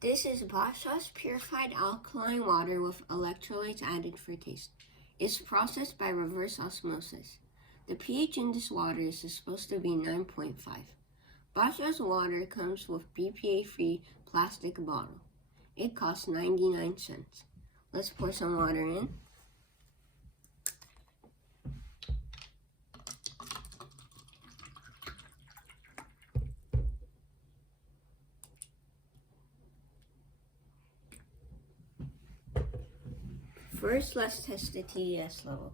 This is Basha's purified alkaline water with electrolytes added for taste. It's processed by reverse osmosis. The pH in this water is supposed to be 9.5. Basha's water comes with BPA-free plastic bottle. It costs 99 cents. Let's pour some water in. First, let's test the TDS level.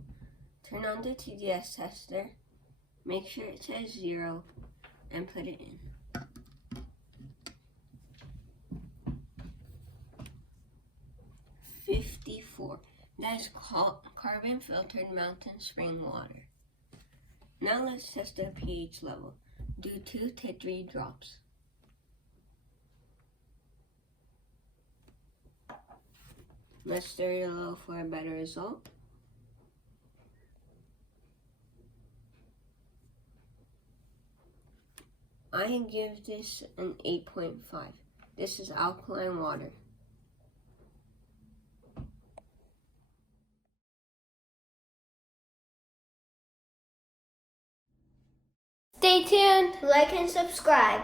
Turn on the TDS tester, make sure it says 0, and put it in. $54. That is carbon filtered mountain spring water. Now let's test the pH level. Do 2 to 3 drops. Let's stir it a little for a better result. I give this an 8.5. This is alkaline water. Stay tuned, like and subscribe.